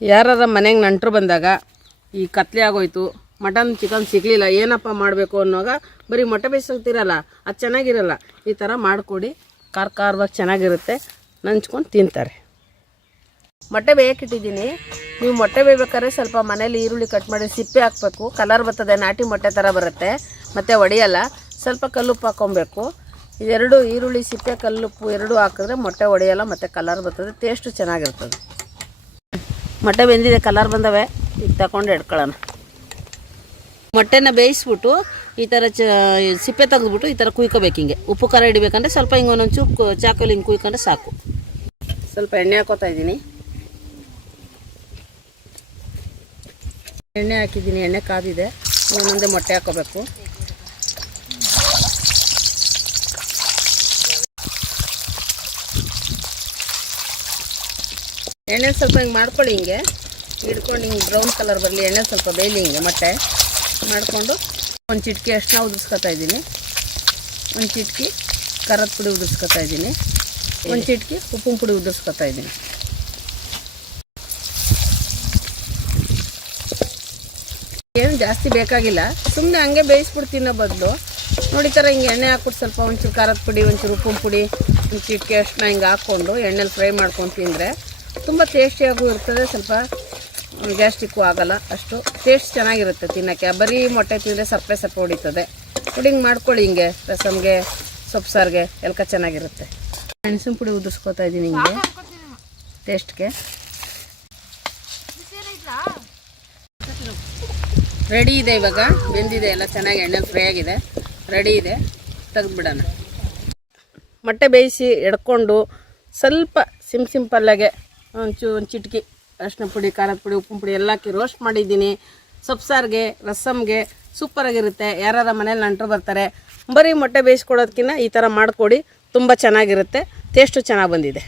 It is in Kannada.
ಯಾರಾರ ಮನೆಗೆ ನೆಂಟರು ಬಂದಾಗ ಈ ಕತ್ಲೆ ಆಗೋಯ್ತು, ಮಟನ್ ಚಿಕನ್ ಸಿಗಲಿಲ್ಲ, ಏನಪ್ಪ ಮಾಡಬೇಕು ಅನ್ನೋವಾಗ ಬರೀ ಮೊಟ್ಟೆ ಬೇಯಿಸ್ತಿರಲ್ಲ, ಅದು ಚೆನ್ನಾಗಿರಲ್ಲ. ಈ ಥರ ಮಾಡಿಕೊಡಿ, ಖಾರವಾಗಿ ಚೆನ್ನಾಗಿರುತ್ತೆ, ನಂಚ್ಕೊಂಡು ತಿಂತಾರೆ. ಮೊಟ್ಟೆ ಬೇಯಕ್ಕಿಟ್ಟಿದ್ದೀನಿ. ನೀವು ಮೊಟ್ಟೆ ಬೇಯ್ಬೇಕಾದ್ರೆ ಸ್ವಲ್ಪ ಮನೇಲಿ ಈರುಳ್ಳಿ ಕಟ್ ಮಾಡಿ ಸಿಪ್ಪೆ ಹಾಕಬೇಕು, ಕಲರ್ ಬರ್ತದೆ, ನಾಟಿ ಮೊಟ್ಟೆ ಥರ ಬರುತ್ತೆ, ಮತ್ತು ಒಡೆಯಲ್ಲ. ಸ್ವಲ್ಪ ಕಲ್ಲುಪ್ಪು ಹಾಕ್ಕೊಬೇಕು. ಇದೆರಡು ಈರುಳ್ಳಿ, ಸಿಪ್ಪೆ, ಕಲ್ಲುಪ್ಪು ಎರಡೂ ಹಾಕಿದ್ರೆ ಮೊಟ್ಟೆ ಒಡೆಯಲ್ಲ ಮತ್ತು ಕಲರ್ ಬರ್ತದೆ, ಟೇಸ್ಟು ಚೆನ್ನಾಗಿರ್ತದೆ. ಮೊಟ್ಟೆ ಬೆಂದಿದೆ, ಕಲರ್ ಬಂದವೆ, ಈಗ ತಗೊಂಡು ಇಟ್ಕೊಳ್ಳೋಣ. ಮೊಟ್ಟೆನ ಬೇಯಿಸ್ಬಿಟ್ಟು ಈ ಥರ ಸಿಪ್ಪೆ ತೆಗೆದ್ಬಿಟ್ಟು ಈ ಥರ ಕುಯ್ಕೋಬೇಕು. ಹಿಂಗೆ ಉಪ್ಪು ಖಾರ ಹಿಡಿಬೇಕಂದ್ರೆ ಸ್ವಲ್ಪ ಹಿಂಗೆ ಒಂದೊಂದು ಚೂಪ್ ಚಾಕಲ್ಲಿ ಹಿಂಗೆ ಕುಯ್ಕೊಂಡ್ರೆ ಸಾಕು. ಸ್ವಲ್ಪ ಎಣ್ಣೆ ಹಾಕೋತಾ ಇದ್ದೀನಿ. ಎಣ್ಣೆ ಹಾಕಿದ್ದೀನಿ, ಎಣ್ಣೆ ಕಾದಿದೆ. ಒಂದೊಂದೇ ಮೊಟ್ಟೆ ಹಾಕೋಬೇಕು. ಎಣ್ಣೆ ಸ್ವಲ್ಪ ಹಿಂಗೆ ಮಾಡ್ಕೊಳ್ಳಿ, ಹಿಂಗೆ ಹಿಡ್ಕೊಂಡು ಹಿಂಗೆ ಬ್ರೌನ್ ಕಲರ್ ಬರಲಿ, ಎಣ್ಣೆ ಸ್ವಲ್ಪ ಬೇಯಲಿ. ಹಿಂಗೆ ಮೊಟ್ಟೆ ಮಾಡಿಕೊಂಡು ಒಂದು ಚಿಟಕಿ ಅರಿಶಿನ ಉದುರಿಸ್ಕೊತಾ ಇದ್ದೀನಿ, ಒಂದು ಚಿಟಕಿ ಖಾರದ ಪುಡಿ ಉದುರಿಸ್ಕೊತಾ ಇದ್ದೀನಿ, ಒಂದು ಚಿಟಕಿ ಉಪ್ಪಿನ ಪುಡಿ ಉದುರಿಸ್ಕೊತಾ ಇದ್ದೀನಿ. ಏನು ಜಾಸ್ತಿ ಬೇಕಾಗಿಲ್ಲ, ಸುಮ್ಮನೆ ಹಂಗೆ ಬೇಯಿಸ್ಬಿಟ್ಟು ತಿನ್ನೋ ಬದಲು ನೋಡಿ ಥರ ಹಿಂಗೆ ಎಣ್ಣೆ ಹಾಕ್ಬಿಟ್ಟು ಸ್ವಲ್ಪ ಒಂಚೂರು ಖಾರದ ಪುಡಿ, ಒಂಚೂರು ಉಪ್ಪಿನ ಪುಡಿ, ಒಂದು ಚಿಟಕಿ ಅರಿಶಿನ ಹಿಂಗೆ ಹಾಕ್ಕೊಂಡು ಎಣ್ಣೆಲಿ ಫ್ರೈ ಮಾಡ್ಕೊಂಡು ತಿಂದರೆ ತುಂಬ ಟೇಸ್ಟಿಯಾಗೂ ಇರ್ತದೆ. ಸ್ವಲ್ಪ ಗ್ಯಾಸ್ಟ್ರಿಕ್ಕು ಆಗೋಲ್ಲ, ಅಷ್ಟು ಟೇಸ್ಟ್ ಚೆನ್ನಾಗಿರುತ್ತೆ ತಿನ್ನೋಕ್ಕೆ. ಬರೀ ಮೊಟ್ಟೆ ತಿಂದರೆ ಸಪ್ಪೆ ಹೊಡಿತದೆ. ಪುಡಿ ಹಿಂಗೆ ಮಾಡ್ಕೊಳ್ಳಿ, ಹಿಂಗೆ ರಸಮ್ಗೆ, ಸೊಪ್ಪು ಸಾರಿಗೆ ಎಲ್ಕ ಚೆನ್ನಾಗಿರುತ್ತೆ. ಮೆಣಸಿನ ಪುಡಿ ಉದುರಿಸ್ಕೊತಾ ಇದ್ದೀನಿ ಹಿಂಗೆ ಟೇಸ್ಟ್ಗೆ. ರೆಡಿ ಇದೆ, ಇವಾಗ ಬೆಂದಿದೆ ಎಲ್ಲ ಚೆನ್ನಾಗಿ, ಎಣ್ಣೆ ಫ್ರೈ ಆಗಿದೆ, ರೆಡಿ ಇದೆ, ತೆಗೆದ್ಬಿಡೋಣ. ಮೊಟ್ಟೆ ಬೇಯಿಸಿ ಎಡ್ಕೊಂಡು ಸ್ವಲ್ಪ ಸಿಂಪಲ್ಲಾಗೆ ಒಂದು ಚಿಟಕಿ ಅರಿಶಿನ ಪುಡಿ, ಖಾರದ ಪುಡಿ, ಉಪ್ಪಿನ ಪುಡಿ ಎಲ್ಲ ಹಾಕಿ ರೋಸ್ಟ್ ಮಾಡಿದ್ದೀನಿ. ಸೊಪ್ಪು ಸಾರಿಗೆ, ರಸಮ್ಗೆ ಸೂಪರಾಗಿರುತ್ತೆ. ಯಾರಾರ ಮನೇಲಿ ನೆಂಟರು ಬರ್ತಾರೆ, ಬರೀ ಮೊಟ್ಟೆ ಬೇಯಿಸ್ಕೊಡೋದಕ್ಕಿಂತ ಈ ಥರ ಮಾಡಿಕೊಡಿ, ತುಂಬ ಚೆನ್ನಾಗಿರುತ್ತೆ, ಟೇಸ್ಟು ಚೆನ್ನಾಗಿ ಬಂದಿದೆ.